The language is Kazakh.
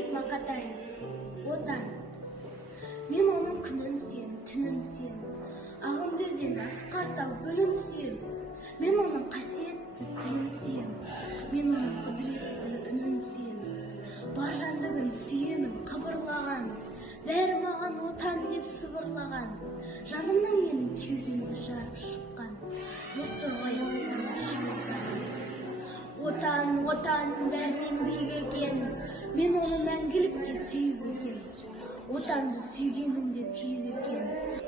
Серік Аян, отан. Мен оның күнін сүйем, түнін сүйем, ағынды өзен, асқар тау гүлін сүйем. Мен оның қасиетті тілін сүйем, мен оның құдіретті үнін сүйем. Бар жандығын сүйемін қыбырлаған, бәрі маған отан деп сыбырлаған. Жанымның менің кеудемді жарып шыққан, бозторғай ауылына шыққан. Отан, отан бәрінен биік екен, мен оны мәңгілікке сүйіп өтем. Отанды сүйгенімде күйік екен,